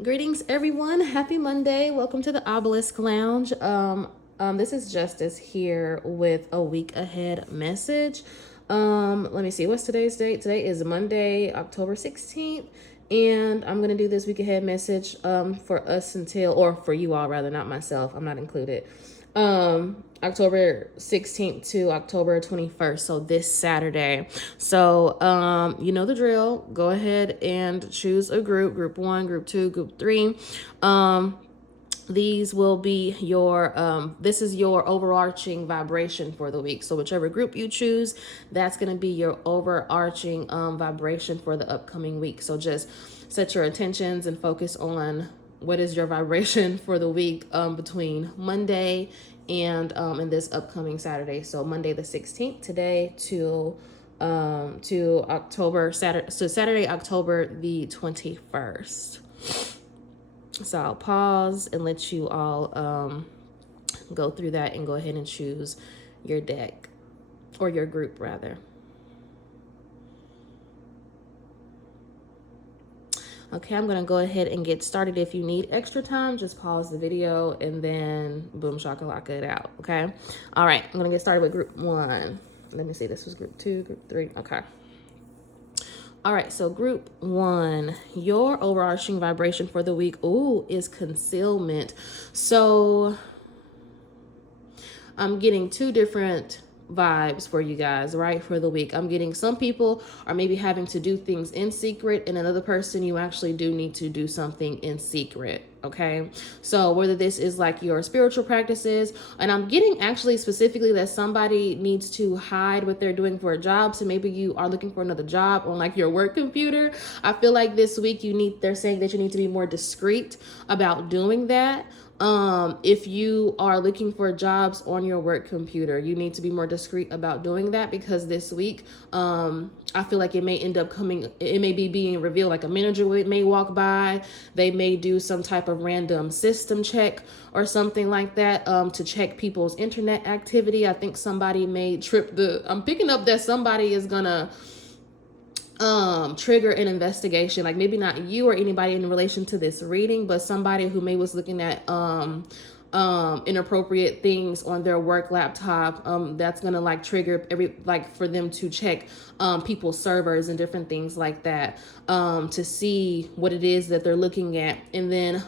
Greetings, everyone. Happy Monday. Welcome to the Obelisk Lounge. This is Justice here with a week ahead message. Let me see. What's today's date? Today is Monday, October 16th. And I'm going to do this week ahead message for us until, or for you all rather, not myself. I'm not included. October 16th to October 21st, so this Saturday. So you know the drill. Go ahead and choose a group 1, group 2, group 3. These will be your this is your overarching vibration for the week. So whichever group you choose, that's going to be your overarching vibration for the upcoming week. So just set your intentions and focus on what is your vibration for the week between Monday and this upcoming Saturday. So Monday the 16th today to Saturday October the 21st. So I'll pause and let you all go through that and go ahead and choose your deck or your group rather. Okay, I'm going to go ahead and get started. If you need extra time, just pause the video and then boom shakalaka it out. Okay. All right. I'm going to get started with group 1. Let me see. This was group 2, group 3. Okay. All right. So group 1, your overarching vibration for the week, is concealment. So I'm getting 2 different vibes for you guys, right, for the week. I'm getting some people are maybe having to do things in secret, and another person you actually do need to do something in secret. Okay, so whether this is like your spiritual practices, and I'm getting actually specifically that somebody needs to hide what they're doing for a job. So maybe you are looking for another job on like your work computer. I feel like this week they're saying that you need to be more discreet about doing that. If you are looking for jobs on your work computer, you need to be more discreet about doing that, because this week, I feel like it may end up it may be being revealed, like a manager may walk by, they may do some type of random system check or something like that, to check people's internet activity. I think somebody may I'm picking up that somebody is gonna trigger an investigation, like maybe not you or anybody in relation to this reading, but somebody who may was looking at inappropriate things on their work laptop. That's gonna like trigger for them to check people's servers and different things like that, to see what it is that they're looking at. And then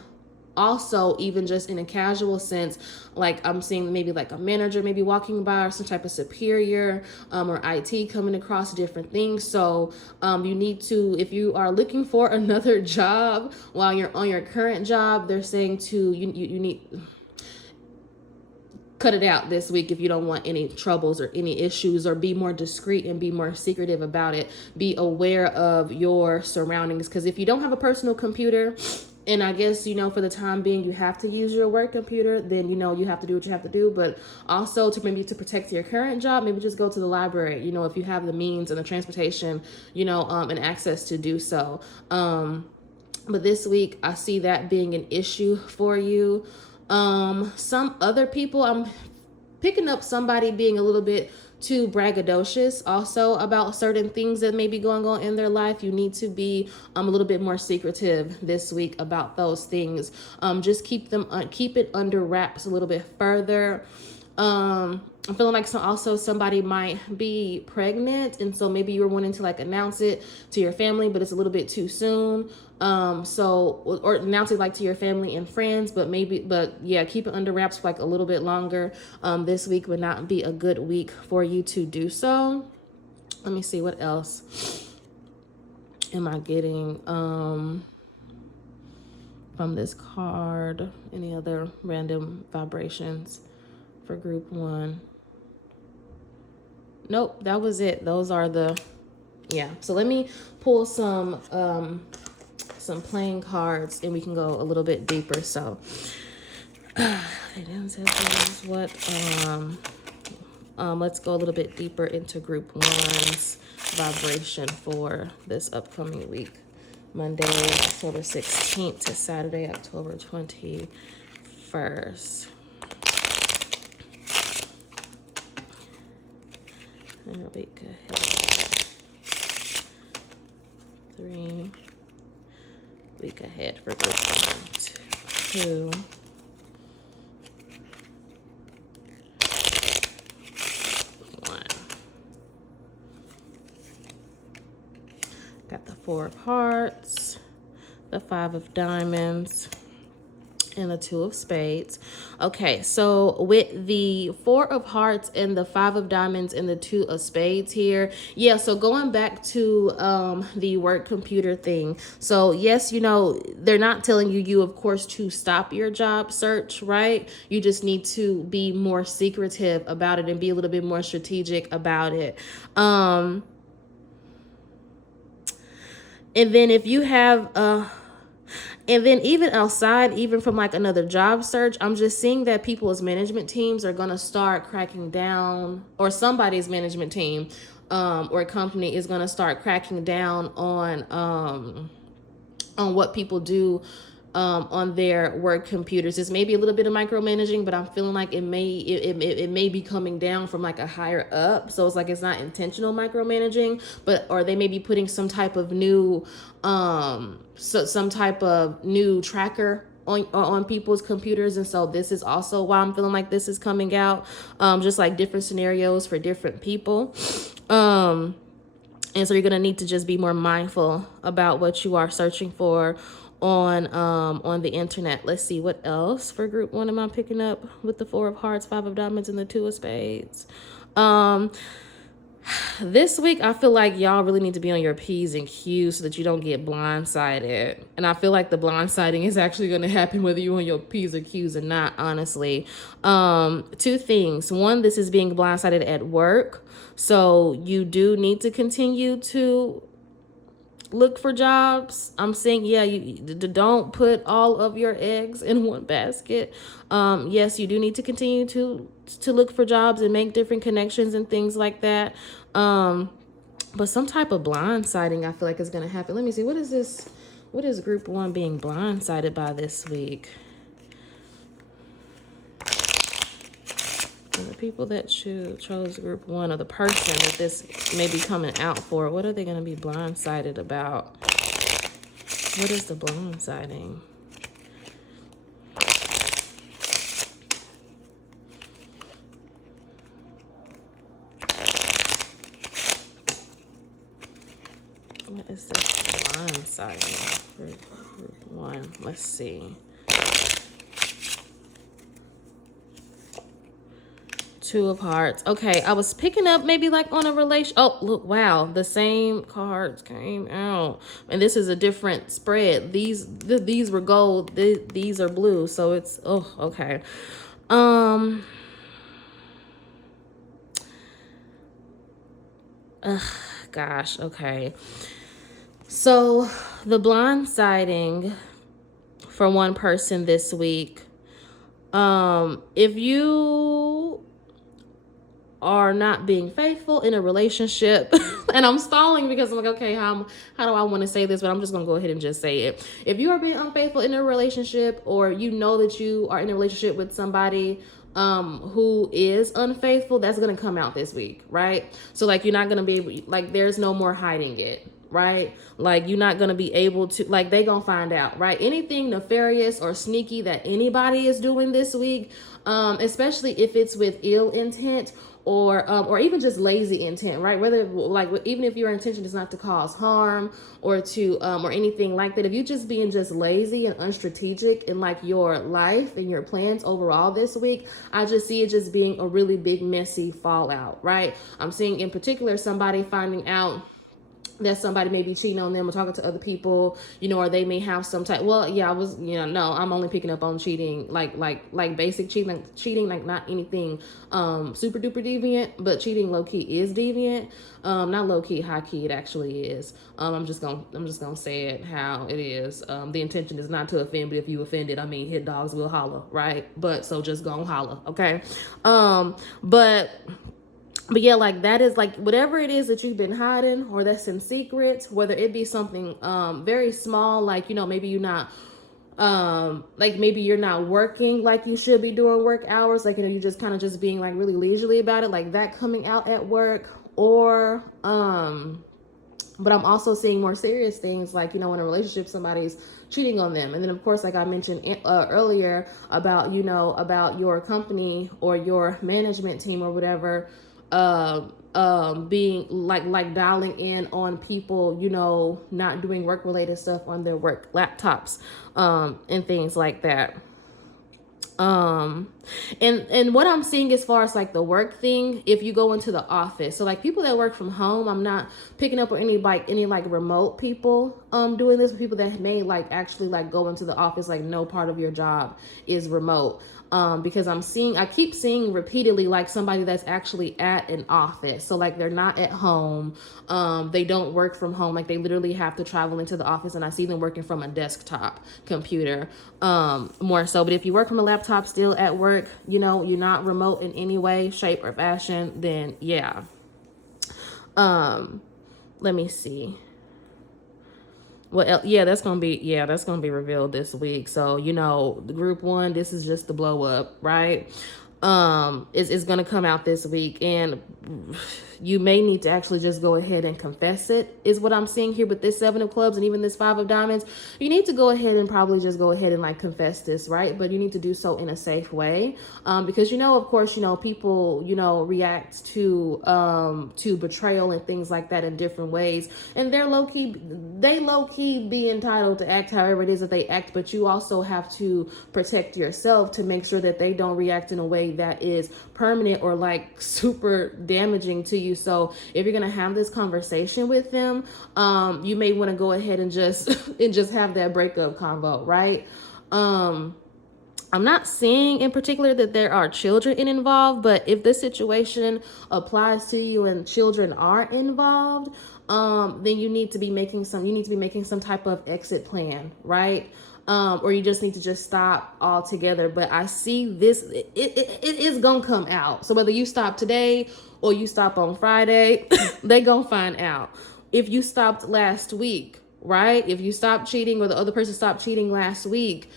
also, even just in a casual sense, like I'm seeing maybe like a manager maybe walking by, or some type of superior, or IT coming across different things. So you need to, if you are looking for another job while you're on your current job, they're saying you need cut it out this week if you don't want any troubles or any issues, or be more discreet and be more secretive about it. Be aware of your surroundings, because if you don't have a personal computer, and I guess, for the time being, you have to use your work computer, then, you have to do what you have to do. But also to protect your current job, maybe just go to the library, if you have the means and the transportation, and access to do so. But this week, I see that being an issue for you. Some other people, I'm picking up somebody being a little bit too braggadocious also about certain things that may be going on in their life. You need to be a little bit more secretive this week about those things. Just keep it under wraps a little bit further. I'm feeling like somebody might be pregnant, and so maybe you were wanting to like announce it to your family, but it's a little bit too soon. Or announce it like to your family and friends, but yeah, keep it under wraps for like a little bit longer. This week would not be a good week for you to do so. Let me see, what else am I getting from this card? Any other random vibrations for group 1? Nope, that was it. Those are so let me pull some playing cards and we can go a little bit deeper. So let's go a little bit deeper into group 1's vibration for this upcoming week, Monday October 16th to Saturday October 21st. Week ahead. 3, week ahead for group 1, 2. Got the 4 of Hearts, the 5 of Diamonds, and the 2 of Spades. Okay, so with the 4 of Hearts and the 5 of Diamonds and the 2 of Spades here, yeah, so going back to the work computer thing. So yes, you know, they're not telling you of course to stop your job search, right? You just need to be more secretive about it and be a little bit more strategic about it. And then if you have and then even outside, even from like another job search, I'm just seeing that people's management teams are going to start cracking down, or somebody's management team or company is going to start cracking down on what people do on their work computers. It's maybe a little bit of micromanaging, but I'm feeling like it may be coming down from like a higher up. So it's like it's not intentional micromanaging, but or they may be putting some type of new some type of new tracker on people's computers. And so this is also why I'm feeling like this is coming out, just like different scenarios for different people. And so you're going to need to just be more mindful about what you are searching for on the internet. Let's see what else for group 1 am I picking up with the 4 of Hearts, 5 of Diamonds, and the 2 of Spades. This week, I feel like y'all really need to be on your P's and Q's so that you don't get blindsided. And I feel like the blindsiding is actually going to happen whether you're on your P's or Q's or not, honestly. 2 things. 1, this is being blindsided at work. So you do need to continue to look for jobs. I'm saying, yeah, you don't put all of your eggs in one basket. Yes, you do need to continue to look for jobs and make different connections and things like that. But some type of blindsiding I feel like is going to happen. Let me see. What is this? What is group 1 being blindsided by this week? And the people that chose group 1, or the person that this may be coming out for, what are they going to be blindsided about? What is the blindsiding? What is this blindsiding for group 1? Let's see. 2 of Hearts. Okay, I was picking up maybe like on a relation. Oh, look, wow, the same cards came out, and this is a different spread. These were gold. These are blue, so it's okay. Gosh, okay. So the blindsiding for one person this week. If you are not being faithful in a relationship, and I'm stalling because I'm like, okay, how do I want to say this? But I'm just going to go ahead and just say it. If you are being unfaithful in a relationship, or you know that you are in a relationship with somebody who is unfaithful, that's going to come out this week, right? So like, you're not going to be able, like, there's no more hiding it, right? Like, you're not going to be able to, like, they going to find out, right? Anything nefarious or sneaky that anybody is doing this week, especially if it's with ill intent, or even just lazy intent, right? Whether, like, even if your intention is not to cause harm or to or anything like that, if you just being just lazy and unstrategic in like your life and your plans overall this week, I just see it just being a really big messy fallout, right? I'm seeing in particular somebody finding out that somebody may be cheating on them or talking to other people, or they may have some type. Well, yeah, no, I'm only picking up on cheating, like basic cheating, like not anything super duper deviant, but cheating low key is deviant. Not low key, high key, it actually is. I'm just gonna say it how it is. The intention is not to offend, but if you offended, I mean, hit dogs will holler, right? But so just go and holler, okay? But yeah, like, that is like whatever it is that you've been hiding, or that's in secret, whether it be something very small, like, maybe you're not maybe you're not working like you should be during work hours, like, you're just kind of just being like really leisurely about it, like that coming out at work. Or but I'm also seeing more serious things, like, in a relationship, somebody's cheating on them. And then of course, like I mentioned earlier about, you know, about your company or your management team or whatever, being like dialing in on people, you know, not doing work related stuff on their work laptops, and things like that. And what I'm seeing as far as like the work thing, if you go into the office, so like people that work from home, I'm not picking up on any like remote people doing this, people that may like actually like go into the office, like no part of your job is remote. Because I keep seeing repeatedly like somebody that's actually at an office. So like they're not at home. They don't work from home. Like they literally have to travel into the office, and I see them working from a desktop computer, more so. But if you work from a laptop still at work, you know, you're not remote in any way, shape or fashion, then yeah. Let me see. Well, yeah, that's gonna be revealed this week. So, you know, the group 1, this is just the blow up, right? It's gonna come out this week, and you may need to actually just go ahead and confess it, is what I'm seeing here with this 7 of clubs and even this 5 of diamonds. You need to go ahead and probably just go ahead and like confess this, right? But you need to do so in a safe way, because, you know, of course, you know, people, you know, react to betrayal and things like that in different ways, and they low key be entitled to act however it is that they act. But you also have to protect yourself to make sure that they don't react in a way that is permanent or like super damaging to you. So if you're gonna have this conversation with them, you may want to go ahead and just have that breakup convo, right? I'm not seeing in particular that there are children involved, but if this situation applies to you and children are involved, then you need to be making some type of exit plan, right? Or you just need to just stop altogether. But I see this, it is gonna come out. So whether you stop today or you stop on Friday, they gonna find out. If you stopped last week, right? If you stopped cheating or the other person stopped cheating last week,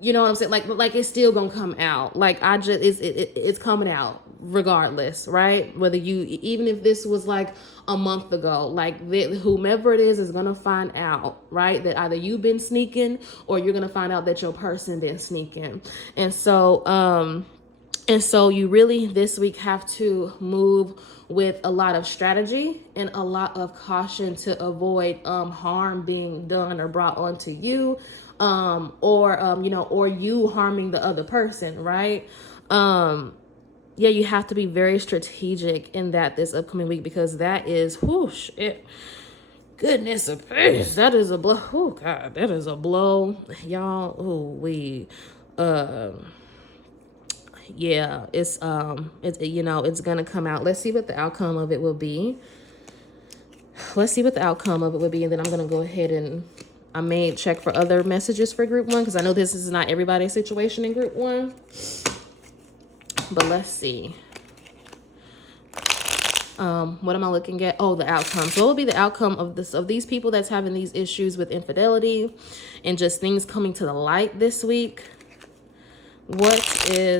you know what I'm saying? Like it's still gonna come out. Like it's coming out regardless, right? Whether even if this was like a month ago, like whomever it is gonna find out, right? That either you've been sneaking or you're gonna find out that your person been sneaking. And so you really this week have to move with a lot of strategy and a lot of caution to avoid harm being done or brought onto you, or you harming the other person, right? Yeah, you have to be very strategic in that this upcoming week, because that is whoosh it. Goodness gracious, that is a blow. Oh God, that is a blow, y'all. Yeah, it's you know, it's gonna come out. Let's see what the outcome of it will be. And then I'm gonna go ahead and I may check for other messages for group 1, because I know this is not everybody's situation in group 1. But let's see. What am I looking at? Oh, the outcome. So what will be the outcome of these people that's having these issues with infidelity and just things coming to the light this week? What will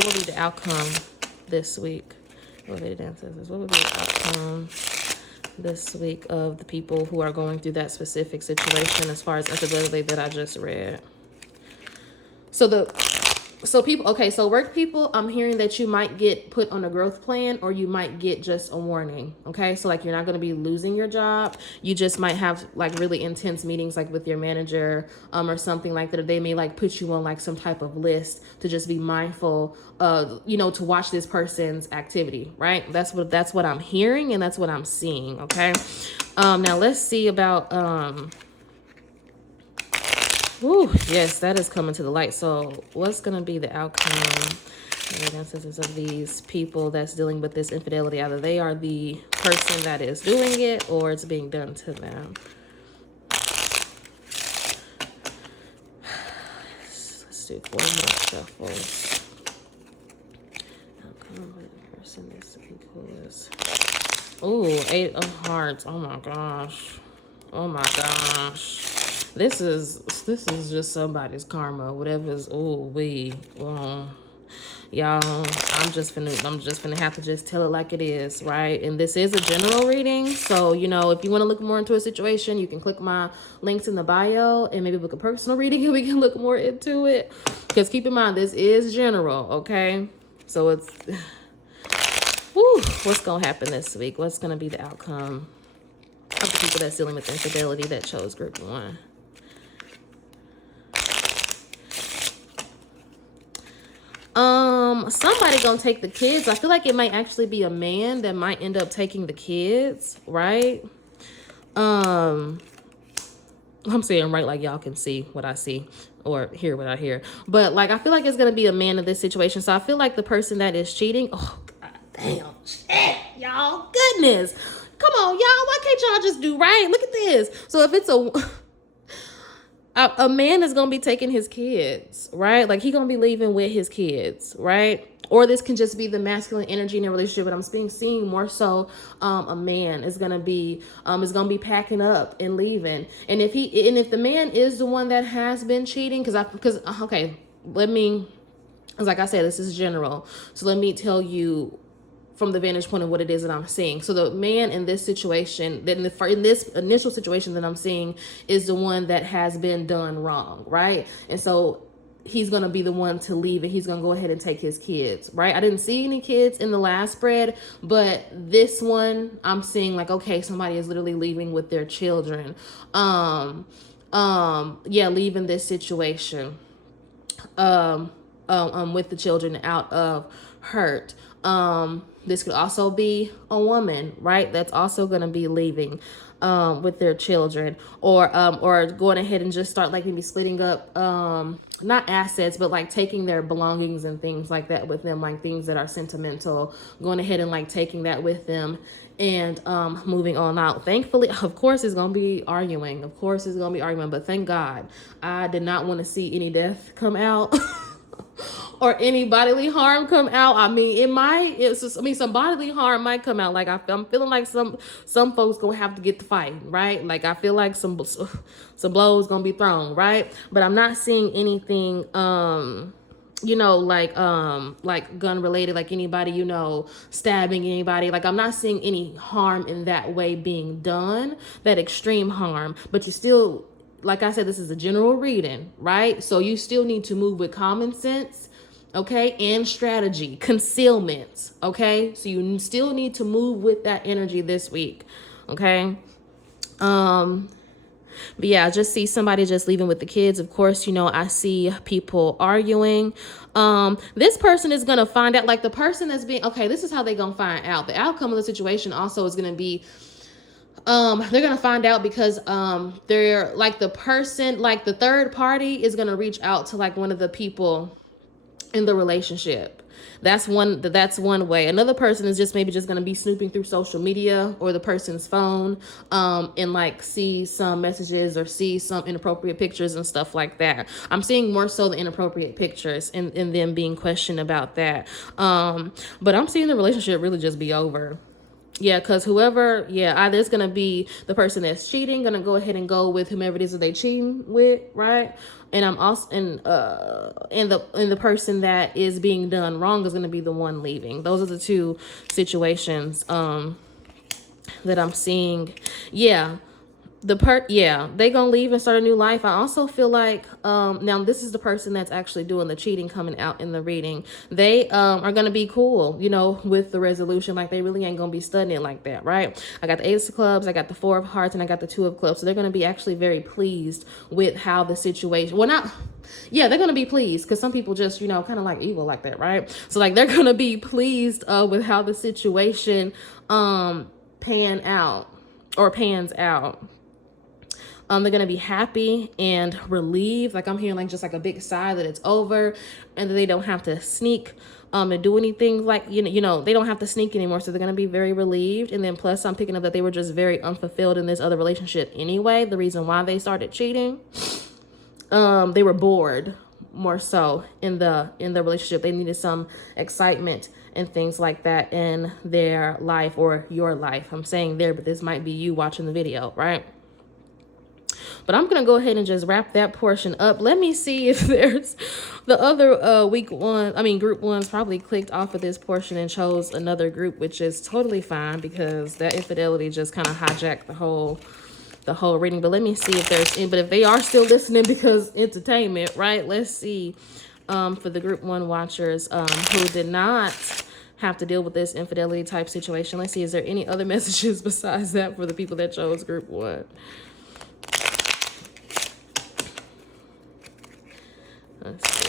be the outcome this week? What will be the outcome this week of the people who are going through that specific situation as far as infidelity that I just read? So work people, I'm hearing that you might get put on a growth plan, or you might get just a warning. Okay. So like, you're not going to be losing your job. You just might have like really intense meetings, like with your manager, or something like that. Or they may like put you on like some type of list to just be mindful of, you know, to watch this person's activity, right? That's what I'm hearing, and that's what I'm seeing. Okay. Now let's see about, ooh, yes, that is coming to the light. So what's going to be the outcome of these people that's dealing with this infidelity? Either they are the person that is doing it, or it's being done to them. Let's do 4 more shuffles. Outcome of the person that's equals. Ooh, 8 of hearts. Oh my gosh. This is just somebody's karma, whatever's, Y'all, I'm just gonna have to just tell it like it is, right? And this is a general reading, so you know, if you want to look more into a situation, you can click my links in the bio and maybe book a personal reading and we can look more into it. Because keep in mind, this is general, okay? So it's whew, what's gonna happen this week? What's gonna be the outcome of the people that's dealing with infidelity that chose group 1? Somebody gonna take the kids. I feel like it might actually be a man that might end up taking the kids, right? I'm saying right like y'all can see what I see or hear what I hear. But like I feel like it's gonna be a man in this situation. So I feel like the person that is cheating, oh god damn shit, y'all. Goodness. Come on, y'all. Why can't y'all just do right? Look at this. So if it's a man is going to be taking his kids, right? Like he going to be leaving with his kids, right? Or this can just be the masculine energy in a relationship, but I'm seeing more so a man is going to be packing up and leaving. And if the man is the one that has been cheating, because like I said, this is general. So let me tell you from the vantage point of what it is that I'm seeing. So the man in this situation, in this initial situation that I'm seeing, is the one that has been done wrong, right? And so he's going to be the one to leave and he's going to go ahead and take his kids, right? I didn't see any kids in the last spread, but this one I'm seeing like, okay, somebody is literally leaving with their children. Leaving this situation with the children out of hurt. This could also be a woman, right? That's also going to be leaving with their children, or going ahead and just start like maybe splitting up not assets, but like taking their belongings and things like that with them, like things that are sentimental, going ahead and like taking that with them and moving on out. Thankfully, of course, it's gonna be arguing. But thank God I did not want to see any death come out. Or any bodily harm come out. I mean, some bodily harm might come out. Like I'm feeling like some folks gonna have to get the fight, right? Like I feel like some blows gonna be thrown, right? But I'm not seeing anything, like gun related, like anybody, stabbing anybody. Like I'm not seeing any harm in that way being done, that extreme harm. But you still, like I said, this is a general reading, right? So you still need to move with common sense, okay, and strategy, concealment, okay? So you still need to move with that energy this week, okay? But yeah, I just see somebody just leaving with the kids. Of course, I see people arguing. This person is going to find out, like the person that's being, okay, this is how they're going to find out. The outcome of the situation also is going to be, they're going to find out because they're like the person, like the third party is going to reach out to like one of the people in the relationship. That's one way. Another person is just maybe just going to be snooping through social media or the person's phone and like see some messages or see some inappropriate pictures and stuff like that. I'm seeing more so the inappropriate pictures and them being questioned about that. But I'm seeing the relationship really just be over. Yeah, because either it's going to be the person that's cheating, going to go ahead and go with whomever it is that they cheating with, right? And I'm also, and the person that is being done wrong is going to be the one leaving. Those are the two situations that I'm seeing. Yeah. They gonna leave and start a new life. I also feel like now this is the person that's actually doing the cheating coming out in the reading. They are gonna be cool, with the resolution. Like they really ain't gonna be studying like that, right? I got the Ace of Clubs, I got the Four of Hearts, and I got the Two of Clubs. So they're gonna be actually very pleased with how the situation. They're gonna be pleased because some people just kind of like evil like that, right? So like they're gonna be pleased with how the situation pans out. They're going to be happy and relieved. Like I'm hearing like just like a big sigh that it's over and that they don't have to sneak and do anything like, they don't have to sneak anymore. So they're going to be very relieved. And then plus I'm picking up that they were just very unfulfilled in this other relationship anyway. The reason why they started cheating, they were bored more so in the relationship. They needed some excitement and things like that in their life or your life. I'm saying there, but this might be you watching the video, right? But I'm going to go ahead and just wrap that portion up. Let me see if there's the other group ones probably clicked off of this portion and chose another group, which is totally fine because that infidelity just kind of hijacked the whole reading. But let me see if there's any, but if they are still listening because entertainment, right? Let's see for the group 1 watchers who did not have to deal with this infidelity type situation. Let's see, is there any other messages besides that for the people that chose group 1? Let's see.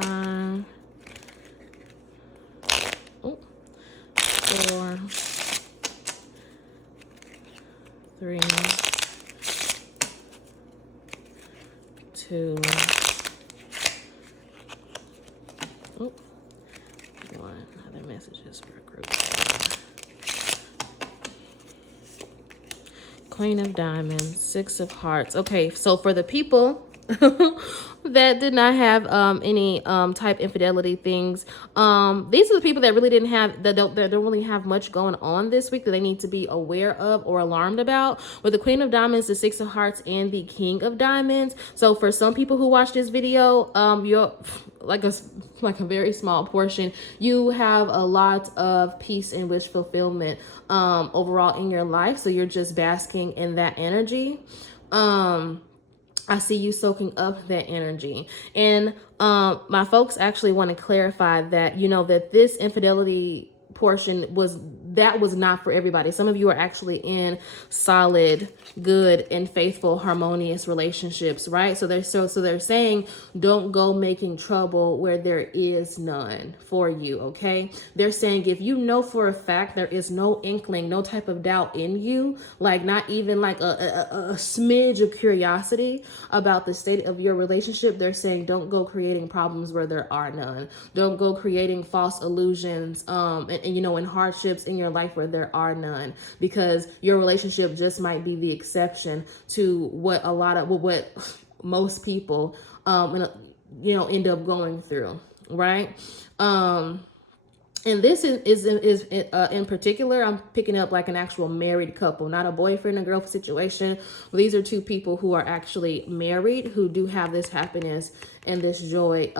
5. Oh. 4. 3. 2. Oh. 1. Other messages for group 1. Queen of Diamonds, 6 of Hearts. Okay, so for the people that did not have any type infidelity things, these are the people that really didn't have that don't really have much going on this week that they need to be aware of or alarmed about. With the Queen of Diamonds, the 6 of Hearts, and the King of Diamonds. So for some people who watch this video, you're like a very small portion, you have a lot of peace and wish fulfillment overall in your life. So you're just basking in that energy. I see you soaking up that energy. And my folks actually want to clarify that, that this infidelity portion was not for everybody. Some of you are actually in solid, good, and faithful, harmonious relationships, right? So they're saying don't go making trouble where there is none for you, okay? They're saying if you know for a fact there is no inkling, no type of doubt in you, like not even like a smidge of curiosity about the state of your relationship, they're saying don't go creating problems where there are none. Don't go creating false illusions and hardships in your life where there are none, because your relationship just might be the exception to what most people end up going through, right? And this is in particular, I'm picking up like an actual married couple, not a boyfriend and girlfriend situation. These are 2 people who are actually married, who do have this happiness and this joy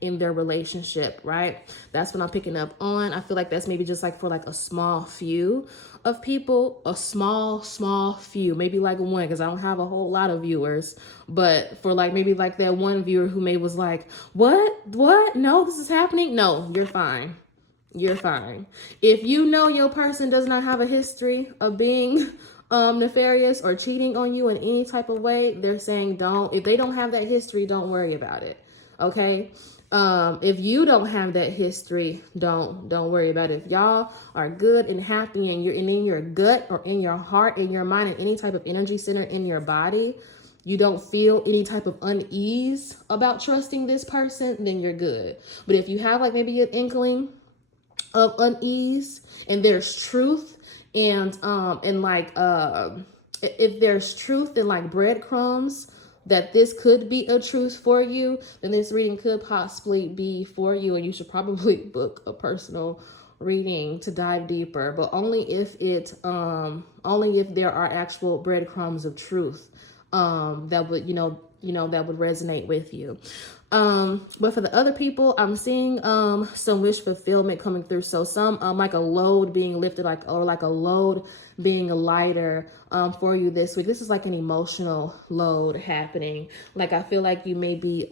in their relationship, right? That's what I'm picking up on. I feel like that's maybe just like for like a small few of people, a small few, maybe like 1, because I don't have a whole lot of viewers, but for like maybe like that 1 viewer who maybe was like, what? No, this is happening. No, you're fine. You're fine. If you know your person does not have a history of being nefarious or cheating on you in any type of way, they're saying if they don't have that history, don't worry about it. Okay? If you don't have that history, don't worry about it. If y'all are good and happy and you're in your gut or in your heart, in your mind, and any type of energy center in your body, you don't feel any type of unease about trusting this person, then you're good. But if you have like maybe an inkling of unease and there's truth and if there's truth and like breadcrumbs that this could be a truth for you, then this reading could possibly be for you, and you should probably book a personal reading to dive deeper, but only if there are actual breadcrumbs of truth that would that would resonate with you. But for the other people, I'm seeing some wish fulfillment coming through. So some like a load being lifted, or like a load being lighter for you this week. This is like an emotional load happening. Like I feel like you may be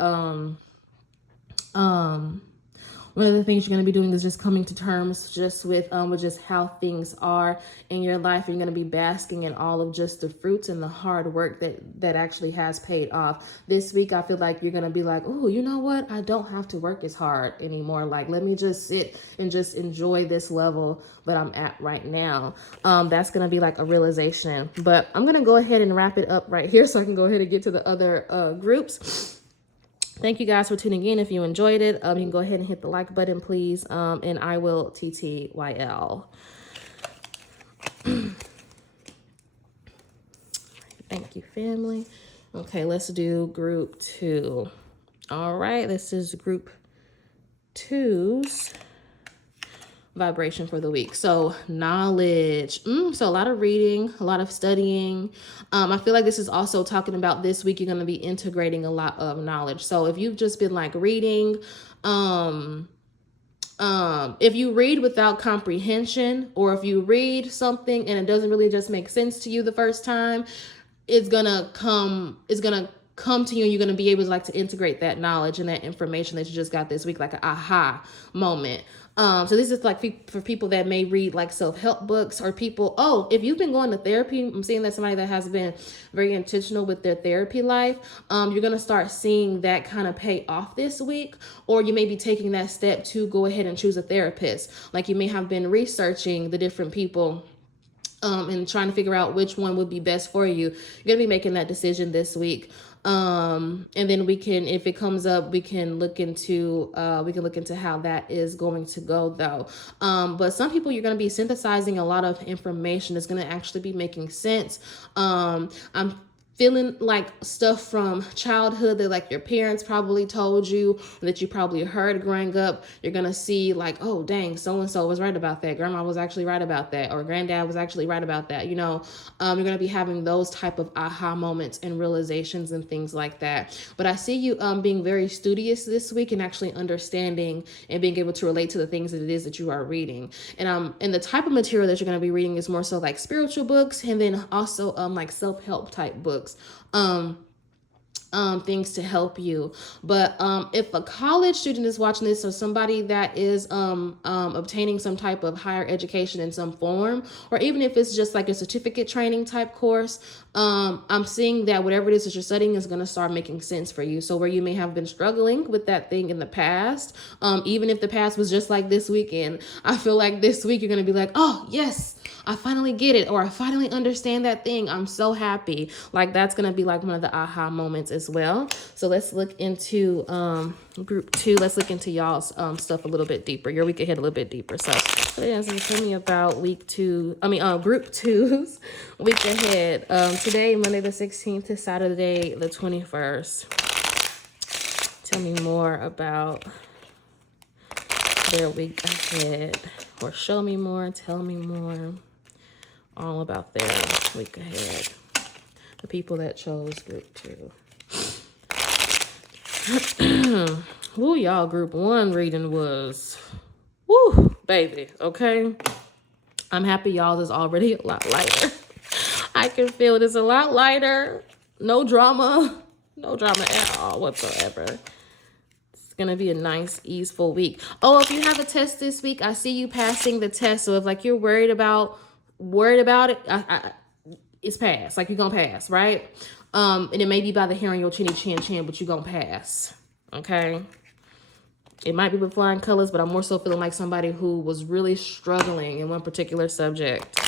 one of the things you're going to be doing is just coming to terms just with just how things are in your life. You're going to be basking in all of just the fruits and the hard work that actually has paid off. This week, I feel like you're going to be like, oh, you know what? I don't have to work as hard anymore. Like, let me just sit and just enjoy this level that I'm at right now. That's going to be like a realization. But I'm going to go ahead and wrap it up right here so I can go ahead and get to the other groups. Thank you guys for tuning in. If you enjoyed it, you can go ahead and hit the like button, please. And I will TTYL. Thank you, family. Okay, let's do group 2. All right, this is group 2's vibration for the week. So knowledge. So a lot of reading, a lot of studying. I feel like this is also talking about this week you're going to be integrating a lot of knowledge. So if you've just been like reading, if you read without comprehension, or if you read something and it doesn't really just make sense to you the first time, it's gonna come to you, and you're gonna be able to like to integrate that knowledge and that information that you just got this week, like an aha moment. So this is like for people that may read like self-help books, or people, if you've been going to therapy, I'm seeing that somebody that has been very intentional with their therapy life, you're going to start seeing that kind of pay off this week, or you may be taking that step to go ahead and choose a therapist. Like you may have been researching the different people and trying to figure out which one would be best for you. You're going to be making that decision this week. And then we can, if it comes up, we can look into how that is going to go though. But some people, you're going to be synthesizing a lot of information that's going to actually be making sense. I'm feeling like stuff from childhood that like your parents probably told you, that you probably heard growing up. You're going to see like, oh, dang, so-and-so was right about that. Grandma was actually right about that. Or granddad was actually right about that. You're going to be having those type of aha moments and realizations and things like that. But I see you being very studious this week and actually understanding and being able to relate to the things that it is that you are reading. And the type of material that you're going to be reading is more so like spiritual books, and then also like self-help type books. Things to help you. But if a college student is watching this, or somebody that is obtaining some type of higher education in some form, or even if it's just like a certificate training type course, I'm seeing that whatever it is that you're studying is going to start making sense for you. So where you may have been struggling with that thing in the past, even if the past was just like this weekend, I feel like this week you're going to be like, oh yes, I finally get it, or I finally understand that thing. I'm so happy. Like that's going to be like one of the aha moments as well. So let's look into group 2. Let's look into y'all's stuff a little bit deeper. Your week ahead a little bit deeper. So tell me about group 2's week ahead. Today, Monday the 16th to Saturday the 21st. Tell me more about their week ahead, or show me more, tell me more, all about their week ahead. The people that chose group 2. Woo, y'all, group 1 reading was, woo, baby, okay? I'm happy y'all is already a lot lighter. I can feel it is a lot lighter. No drama at all whatsoever. Going to be a nice, easeful week. Oh, if you have a test this week, I see you passing the test. So if like you're worried about it, it's passed. Like you're going to pass, right? And it may be by the hair on your chinny chin, but you're going to pass. Okay. It might be with flying colors, but I'm more so feeling like somebody who was really struggling in one particular subject,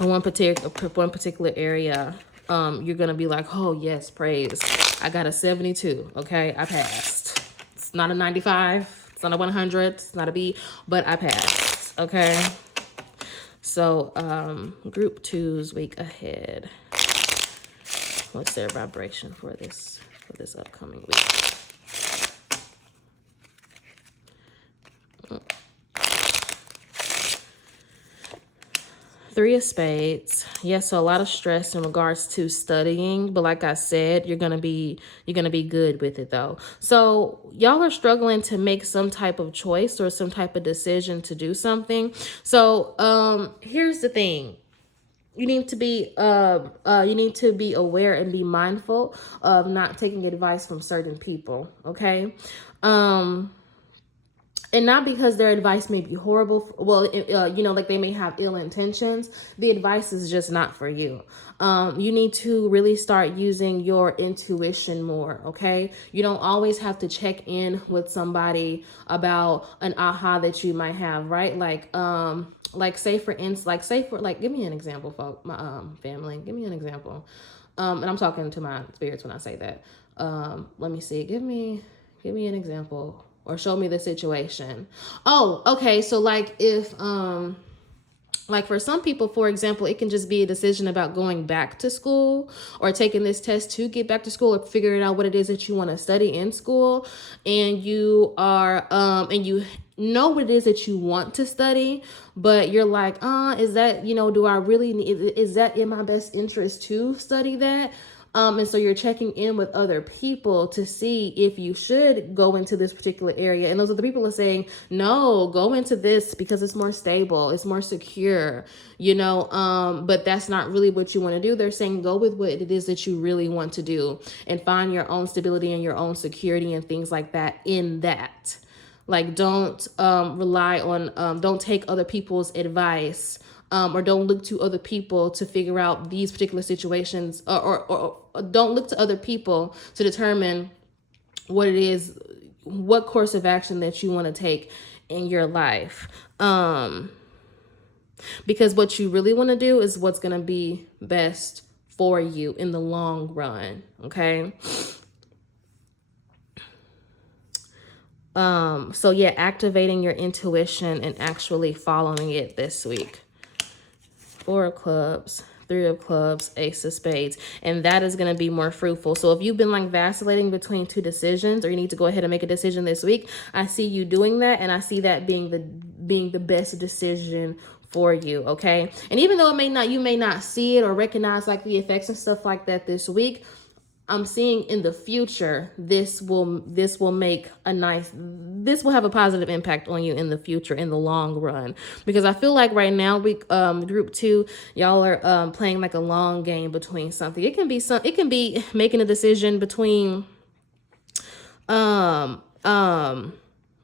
or one particular area. You're going to be like, oh yes, praise. I got a 72. Okay. I passed. It's not a 95. It's not a 100. It's not a B, but I passed. Okay. So, group 2's week ahead. What's their vibration for this upcoming week? Three of Spades. Yes, so a lot of stress in regards to studying, but like I said, you're gonna be good with it though. So y'all are struggling to make some type of choice or some type of decision to do something. So here's the thing. You need to be aware and be mindful of not taking advice from certain people, okay? And not because their advice may be horrible. Like they may have ill intentions. The advice is just not for you. You need to really start using your intuition more, okay? You don't always have to check in with somebody about an aha that you might have, right? Like give me an example, folks, my family. Give me an example. And I'm talking to my spirits when I say that. Let me see. Give me an example. Or show me the situation. Oh, okay. So like if, like for some people, for example, it can just be a decision about going back to school or taking this test to get back to school or figuring out what it is that you want to study in school. And you are, and you know what it is that you want to study, but you're like, is that, do I really need, is that in my best interest to study that? And so you're checking in with other people to see if you should go into this particular area. And those other people are saying, no, go into this because it's more stable, it's more secure, but that's not really what you want to do. They're saying go with what it is that you really want to do and find your own stability and your own security and things like that in that. Like, don't rely on, don't take other people's advice, or don't look to other people to figure out these particular situations, or don't look to other people to determine what it is, what course of action that you want to take in your life. Because what you really want to do is what's going to be best for you in the long run. Okay. So yeah, activating your intuition and actually following it this week. 4 of clubs, 3 of clubs, ace of spades, and that is going to be more fruitful. So if you've been like vacillating between 2 decisions, or you need to go ahead and make a decision this week, I see you doing that, and I see that being the best decision for you. Okay. And even though you may not see it or recognize like the effects and stuff like that this week, I'm seeing in the future, this will have a positive impact on you in the future, in the long run. Because I feel like right now, group 2, y'all are playing like a long game between something. It can be making a decision between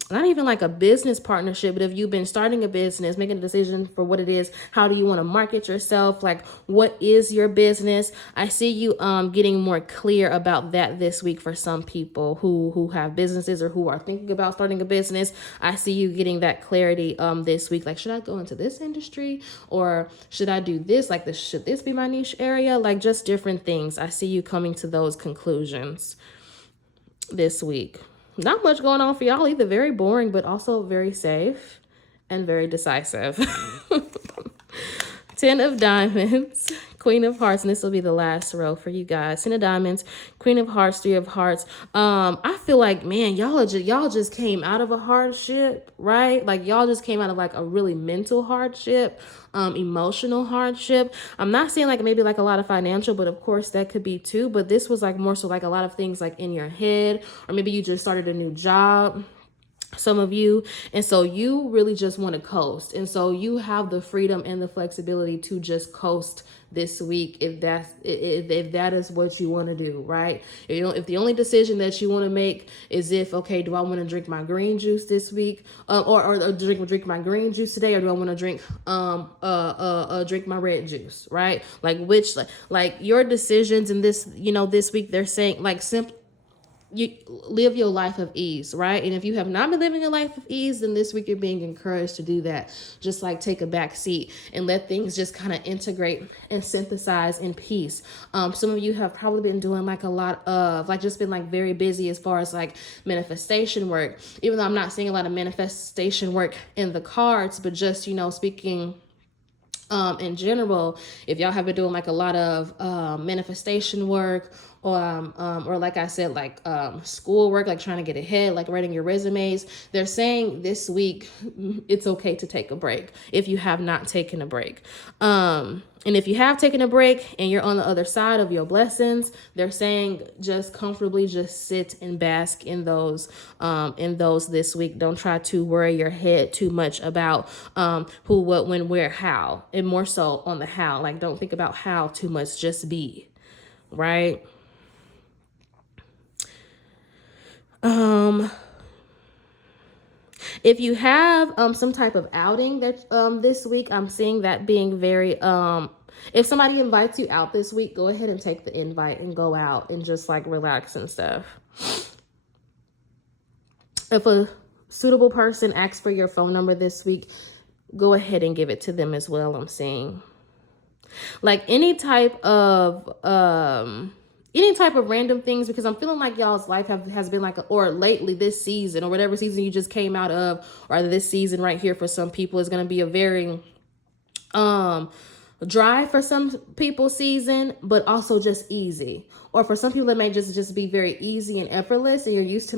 not even like a business partnership, but if you've been starting a business, making a decision for what it is, how do you want to market yourself? Like, what is your business? I see you getting more clear about that this week for some people who have businesses or who are thinking about starting a business. I see you getting that clarity this week. Like, should I go into this industry, or should I do this? Like, should this be my niche area? Like, just different things. I see you coming to those conclusions this week. Not much going on for y'all either. Very boring, but also very safe and very decisive. 10 of diamonds, Queen of hearts, and this will be the last row for you guys. 10 of diamonds, Queen of hearts, 3 of hearts. I feel like, man, y'all just came out of a hardship, right? Like, y'all just came out of like a really mental hardship, emotional hardship. I'm not saying like maybe like a lot of financial, but of course that could be too. But this was like more so like a lot of things like in your head, or maybe you just started a new job, some of you, and so you really just want to coast, and so you have the freedom and the flexibility to just coast this week if that is what you want to do, right? If the only decision that you want to make is okay, do I want to drink my green juice this week, or drink my green juice today, or do I want to drink drink my red juice, right? Like, which like your decisions in this this week, they're saying like you live your life of ease, right? And if you have not been living a life of ease, then this week you're being encouraged to do that. Just like take a back seat and let things just kind of integrate and synthesize in peace. Some of you have probably been doing like a lot of like just been like very busy as far as like manifestation work, even though I'm not seeing a lot of manifestation work in the cards, but just speaking in general, if y'all have been doing like a lot of manifestation work, or like I said, like school work, like trying to get ahead, like writing your resumes, they're saying this week it's okay to take a break if you have not taken a break. And if you have taken a break and you're on the other side of your blessings, they're saying just comfortably just sit and bask in those this week. Don't try to worry your head too much about who, what, when, where, how, and more so on the how. Like, don't think about how too much, just be, right? If you have some type of outing that this week, I'm seeing that being very if somebody invites you out this week, go ahead and take the invite and go out and just like relax and stuff. If a suitable person asks for your phone number this week, go ahead and give it to them as well. I'm seeing like any type of random things, because I'm feeling like y'all's life has been like, or lately this season or whatever season you just came out of, or this season right here for some people is going to be a very dry for some people season, but also just easy. Or for some people, it may just be very easy and effortless, and you're used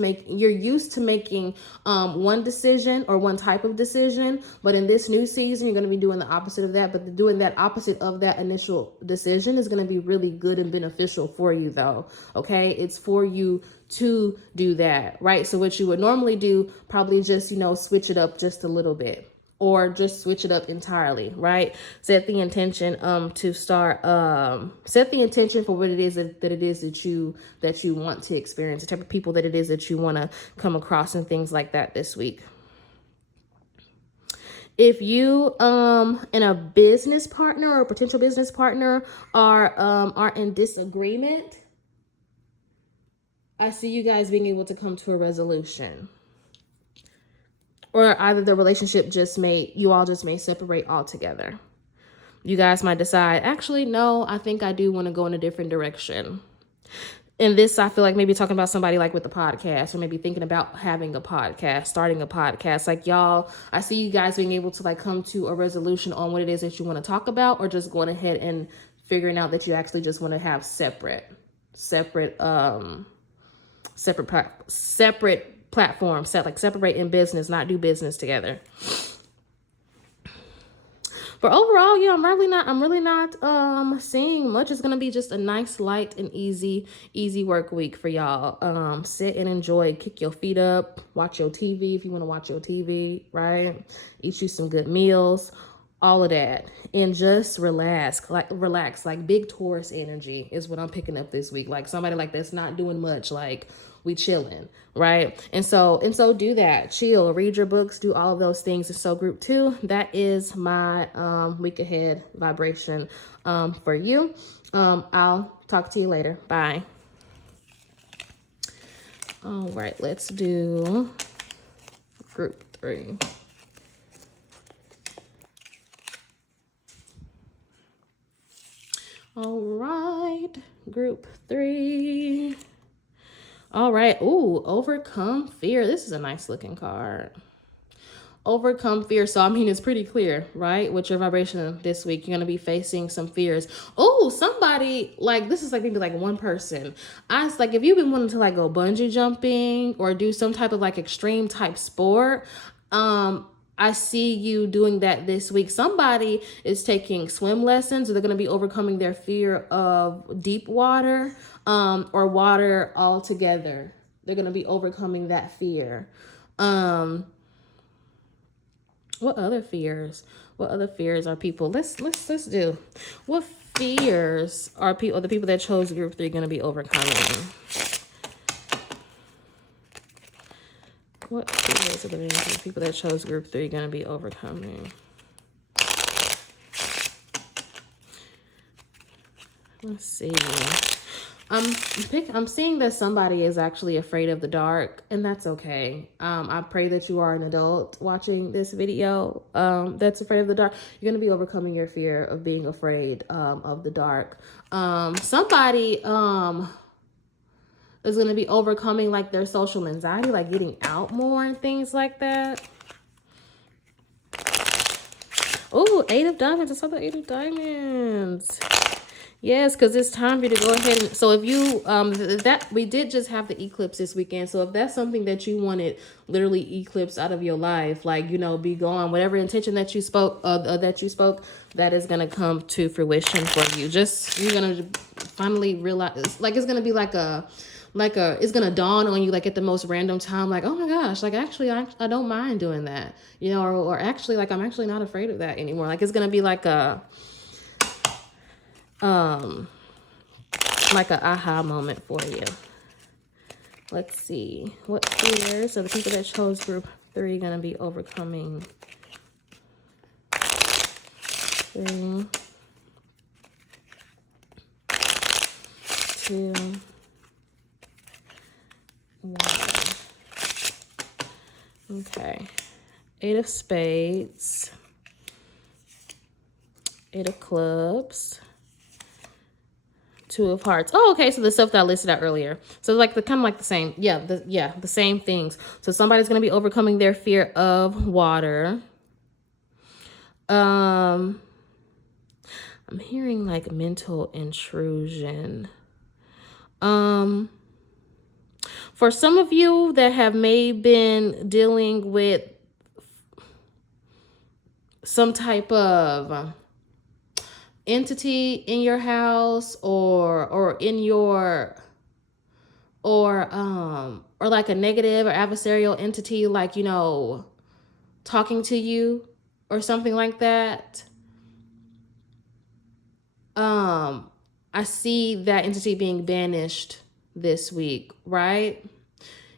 to making one decision or one type of decision. But in this new season, you're going to be doing the opposite of that. But doing that opposite of that initial decision is going to be really good and beneficial for you, though. Okay, it's for you to do that, right? So what you would normally do, probably just switch it up just a little bit, or just switch it up entirely, right? Set the intention to start set the intention for what it is that you want to experience, the type of people that it is that you want to come across, and things like that this week. If you and a business partner or a potential business partner are in disagreement, I see you guys being able to come to a resolution. Or either the relationship you all just may separate altogether. You guys might decide, actually, no, I think I do want to go in a different direction. And this, I feel like maybe talking about somebody like with the podcast, or maybe thinking about having a podcast, starting a podcast. Like, y'all, I see you guys being able to like come to a resolution on what it is that you want to talk about, or just going ahead and figuring out that you actually just want to have separate platforms, separate in business, not do business together. But overall, I'm really not seeing much. It's gonna be just a nice, light, and easy work week for y'all. Sit and enjoy, kick your feet up, watch your TV if you want to watch your TV, right? Eat you some good meals, all of that, and just relax. Like big Taurus energy is what I'm picking up this week. Like somebody like that's not doing much, like we chilling, right? And so do that, chill, read your books, do all of those things. And so group 2, that is my week ahead vibration for you. I'll talk to you later. Bye. All right, let's do group 3. All right, group 3. All right. Ooh, overcome fear. This is a nice looking card. Overcome fear. So, I mean, it's pretty clear, right? With your vibration this week, you're going to be facing some fears. Oh, somebody, like, this is like maybe like one person. It's like, if you've been wanting to like go bungee jumping or do some type of like extreme type sport, I see you doing that this week. Somebody is taking swim lessons, or they're going to be overcoming their fear of deep water, or water altogether. They're going to be overcoming that fear. What other fears? What other fears are people? Let's do. What fears are people? The people that chose group 3 going to be overcoming? What fears are the people that chose group 3 going to be overcoming? Let's see. I'm seeing that somebody is actually afraid of the dark, and that's okay. I pray that you are an adult watching this video that's afraid of the dark. You're going to be overcoming your fear of being afraid of the dark. Somebody is going to be overcoming like their social anxiety, like getting out more and things like that. Oh, 8 of diamonds. I saw the 8 of diamonds. Yes, because it's time for you to go ahead and, so if you, that we did just have the eclipse this weekend. So if that's something that you wanted literally eclipse out of your life, like, be gone, whatever intention that you spoke, that is going to come to fruition for you. Just, you're going to finally realize, like, it's going to be it's going to dawn on you, like at the most random time, like, oh my gosh, like actually, I don't mind doing that, or actually, like, I'm actually not afraid of that anymore. Like, it's going to be like a aha moment for you. Let's see. What fears are the people that chose group 3 going to be overcoming? 3, 2, 1. Okay. 8 of spades. 8 of clubs. 2 of hearts. Oh, okay. So the stuff that I listed out earlier. So like the kind of like the same. Yeah, the same things. So somebody's going to be overcoming their fear of water. I'm hearing like mental intrusion. For some of you that have maybe been dealing with some type of entity in your house or in your or like a negative or adversarial entity, like, you know, talking to you or something like that. I see that entity being banished this week, right?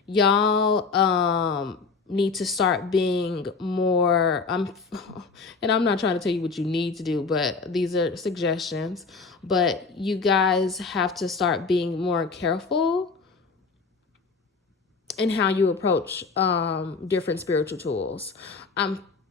Y'all need to start being more and I'm not trying to tell you what you need to do, but these are suggestions. But you guys have to start being more careful in how you approach different spiritual tools.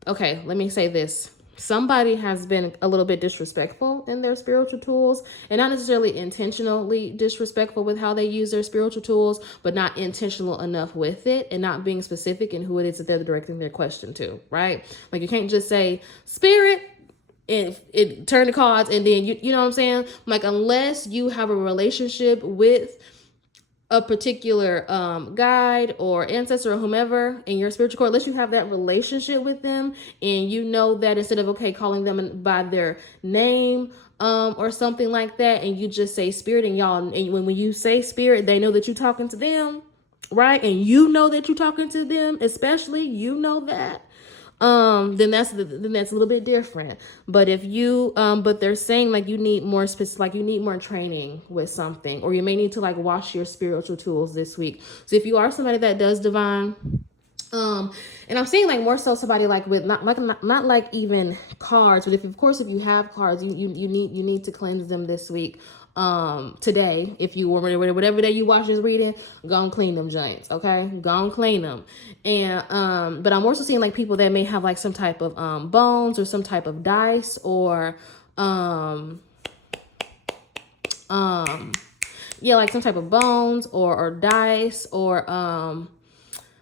Okay, let me say this. Somebody has been a little bit disrespectful in their spiritual tools, and not necessarily intentionally disrespectful with how they use their spiritual tools, but not intentional enough with it and not being specific in who it is that they're directing their question to, right? Like, you can't just say spirit and it turn the cards and then you know what I'm saying? Like, unless you have a relationship with a particular guide or ancestor or whomever in your spiritual core, unless you have that relationship with them and you know that instead of calling them by their name or something like that, and you just say spirit, and y'all, and when you say spirit, they know that you're talking to them, right? And you know that you're talking to them, especially, you know that, then that's a little bit different. But if you but they're saying like you need more specific, like you need more training with something, or you may need to like wash your spiritual tools this week. So if you are somebody that does divine, and I'm saying like more so somebody like with not like even cards, but if you have cards, you need to cleanse them this week. Today, if you were whatever day you watch this reading, go and clean them joints, okay? Go and clean them. And but I'm also seeing like people that may have like some type of bones or some type of dice or yeah, like some type of bones or dice or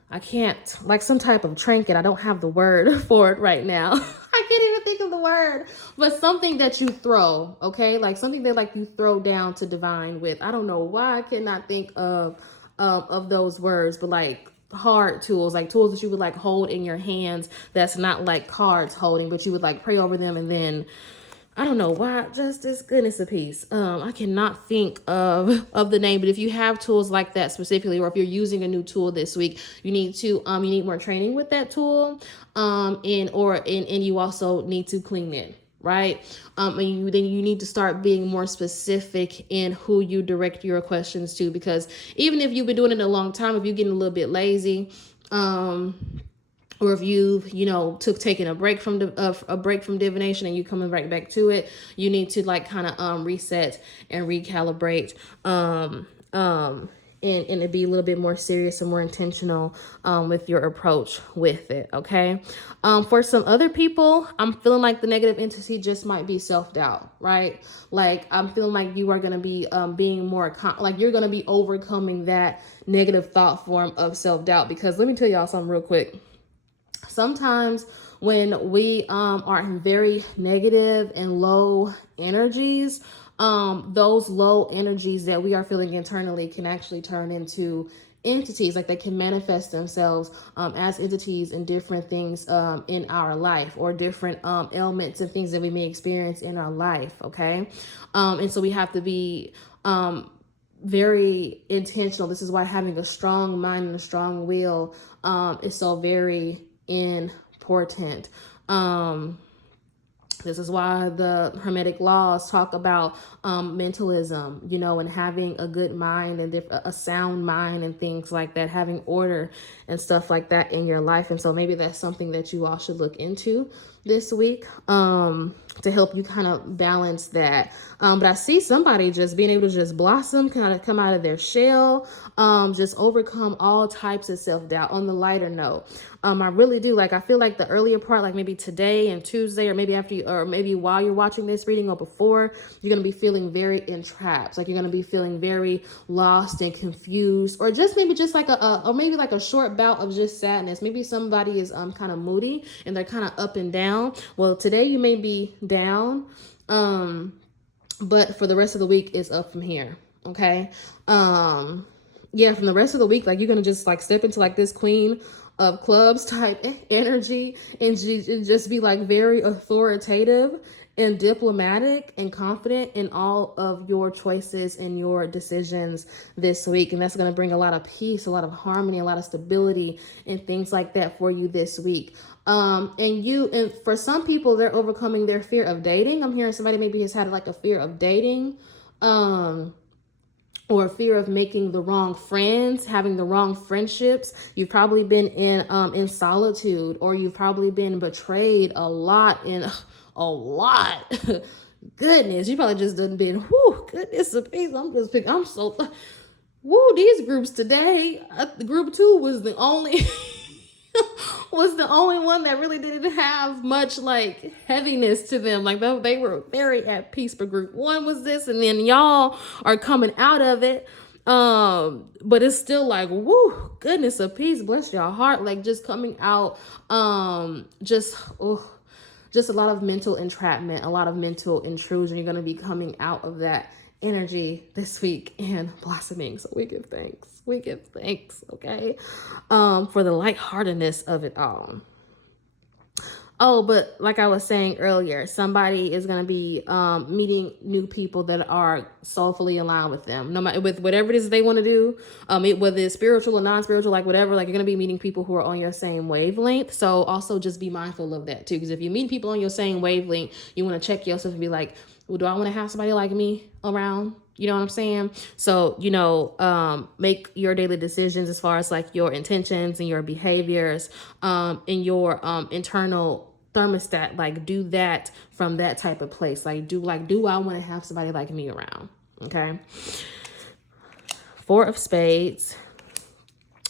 I can't, like some type of trinket. I don't have the word for it right now. I can't even think of the word, but something that you throw, okay? Like something that like you throw down to divine with. I don't know why I cannot think of those words, but like hard tools, like tools that you would like hold in your hands. That's not like cards holding, but you would like pray over them and then I don't know why, just this goodness of peace. I cannot think of the name, but if you have tools like that specifically, or if you're using a new tool this week, you need more training with that tool. And you also need to clean it, right? And then you need to start being more specific in who you direct your questions to, because even if you've been doing it a long time, if you're getting a little bit lazy, or if you've taken a break from divination and you coming right back to it, you need to like kind of reset and recalibrate and to be a little bit more serious and more intentional with your approach with it. Okay. For some other people, I'm feeling like the negative entity just might be self-doubt, right? Like I'm feeling like you are going to be being more like you're going to be overcoming that negative thought form of self-doubt, because let me tell y'all something real quick. Sometimes when we are in very negative and low energies, those low energies that we are feeling internally can actually turn into entities. Like they can manifest themselves as entities in different things in our life, or different ailments and things that we may experience in our life. Okay. And so we have to be very intentional. This is why having a strong mind and a strong will is so very important. This is why the Hermetic laws talk about mentalism, and having a good mind and a sound mind and things like that, having order and stuff like that in your life. And so maybe that's something that you all should look into this week to help you kind of balance that. But I see somebody just being able to just blossom, kind of come out of their shell, just overcome all types of self-doubt. On the lighter note, I really do. Like, I feel like the earlier part, like maybe today and Tuesday, or maybe after you, or maybe while you're watching this reading or before, you're going to be feeling very entrapped. Like you're going to be feeling very lost and confused, or just maybe just like or maybe like a short bout of just sadness. Maybe somebody is kind of moody and they're kind of up and down. Well, today you may be down But for the rest of the week, it's up from here. Okay. Yeah, from the rest of the week, like you're gonna just like step into like this Queen of Clubs type energy and just be like very authoritative and diplomatic and confident in all of your choices and your decisions this week. And that's going to bring a lot of peace, a lot of harmony, a lot of stability and things like that for you this week. And for some people, they're overcoming their fear of dating. I'm hearing somebody maybe has had like a fear of dating, or fear of making the wrong friends, having the wrong friendships. You've probably been in solitude, or you've probably been betrayed a lot. Goodness, you probably just done been, goodness of peace. I'm so, these groups today, group 2 was the only, was the only one that really didn't have much like heaviness to them. Like they were very at peace. But group 1 was this, and then y'all are coming out of it. But it's still like, goodness of peace, bless your heart. Like just coming out, just a lot of mental entrapment, a lot of mental intrusion. You're going to be coming out of that energy this week and blossoming. So we give thanks. Okay, for the lightheartedness of it all. Oh, but like I was saying earlier, somebody is going to be meeting new people that are soulfully aligned with them, no matter with whatever it is they want to do, whether it's spiritual or non-spiritual, like whatever. Like you're going to be meeting people who are on your same wavelength. So also just be mindful of that too, because if you meet people on your same wavelength, you want to check yourself and be like, well, do I want to have somebody like me around? You know what I'm saying? So, make your daily decisions as far as like your intentions and your behaviors, and your internal thermostat. Like do that from that type of place. Do I want to have somebody like me around? Okay. 4 of Spades,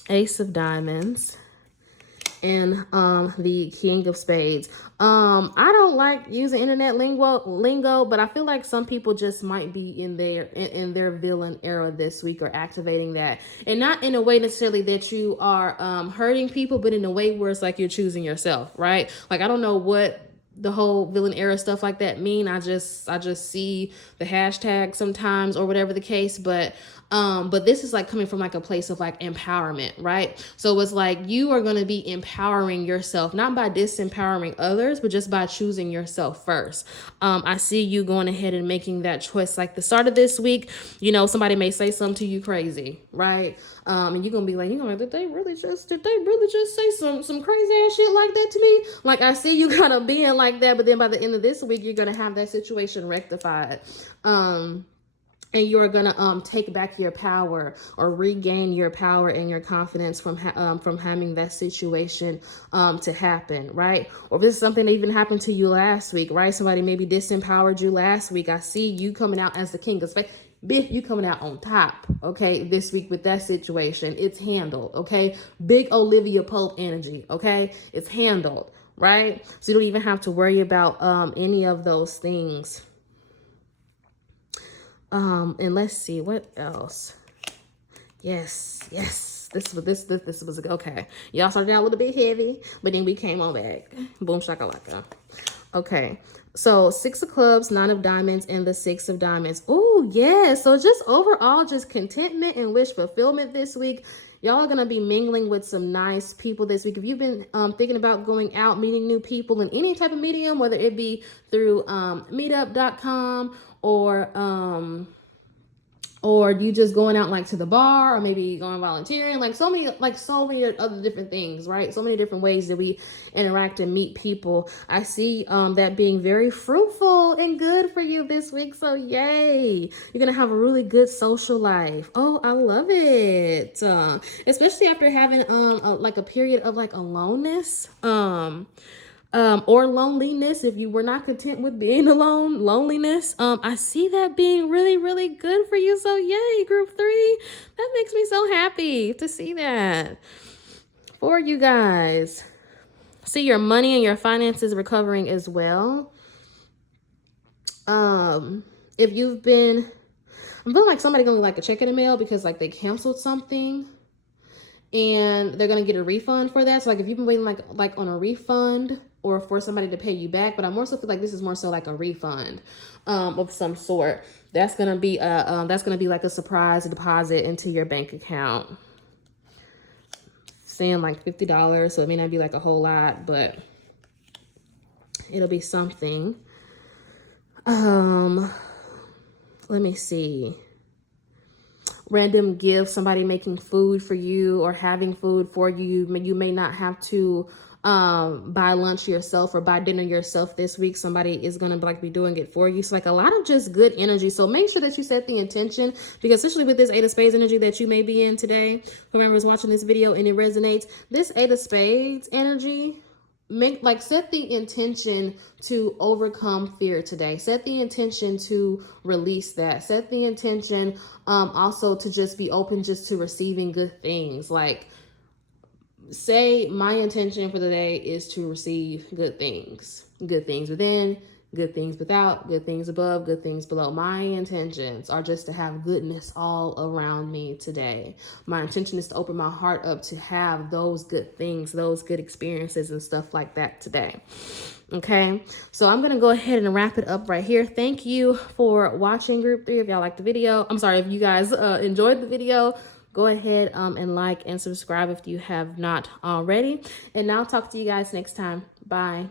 Ace of Diamonds, and the King of Spades. I don't like using internet lingo, but I feel like some people just might be in their villain era this week, or activating that, and not in a way necessarily that you are hurting people, but in a way where it's like you're choosing yourself, right? Like I don't know what the whole villain era stuff like that mean. I just see the hashtag sometimes, or whatever the case, but this is like coming from like a place of like empowerment, right? So it's like you are going to be empowering yourself, not by disempowering others, but just by choosing yourself first. I see you going ahead and making that choice. Like the start of this week, somebody may say something to you crazy, right? And you're gonna be like, did they really just say some crazy ass shit like that to me? Like I see you kind of being like that, but then by the end of this week, you're gonna have that situation rectified. And you're gonna take back your power, or regain your power and your confidence from having that situation to happen, right? Or if this is something that even happened to you last week, right? Somebody maybe disempowered you last week. I see you coming out as the King of Spades. Bitch, you coming out on top, okay, this week with that situation. It's handled, okay? Big Olivia Pope energy, okay? It's handled, right? So you don't even have to worry about any of those things. And let's see what else. Yes. This was okay. Y'all started out a little bit heavy, but then we came on back. Boom shakalaka. Okay. So 6 of Clubs, 9 of Diamonds, and the 6 of Diamonds. Oh, yeah. So just overall, just contentment and wish fulfillment this week. Y'all are going to be mingling with some nice people this week. If you've been thinking about going out, meeting new people in any type of medium, whether it be through meetup.com, or you just going out like to the bar, or maybe going volunteering, like so many other different things, right? So many different ways that we interact and meet people. I see that being very fruitful and good for you this week. So yay, you're gonna have a really good social life. Oh, I love it. Especially after having like a period of like aloneness. Or loneliness, if you were not content with being alone, loneliness. I see that being really, really good for you. So yay, group 3. That makes me so happy to see that for you guys. See your money and your finances recovering as well. If you've been, I'm feeling like somebody gonna like a check in the mail because like they canceled something and they're gonna get a refund for that. So like if you've been waiting like on a refund, or for somebody to pay you back, but I more so feel like this is more so like a refund of some sort. That's gonna be like a surprise deposit into your bank account. Saying like $50, so it may not be like a whole lot, but it'll be something. Let me see. Random gifts, somebody making food for you or having food for you. You may not have to buy lunch yourself or buy dinner yourself this week. Somebody is going to like be doing it for you. So like a lot of just good energy. So make sure that you set the intention, because especially with this 8 of Spades energy that you may be in today, whoever's watching this video and it resonates, this 8 of Spades energy, set the intention to overcome fear today. Set the intention to release that. Set the intention also to just be open just to receiving good things. Like, say my intention for the day is to receive good things within, good things without, good things above, good things below. My intentions are just to have goodness all around me today. My intention is to open my heart up to have those good things, those good experiences and stuff like that today. Okay, so I'm going to go ahead and wrap it up right here. Thank you for watching, group 3. If y'all liked the video, I'm sorry, if you guys enjoyed the video, go ahead and like and subscribe if you have not already. And I'll talk to you guys next time. Bye.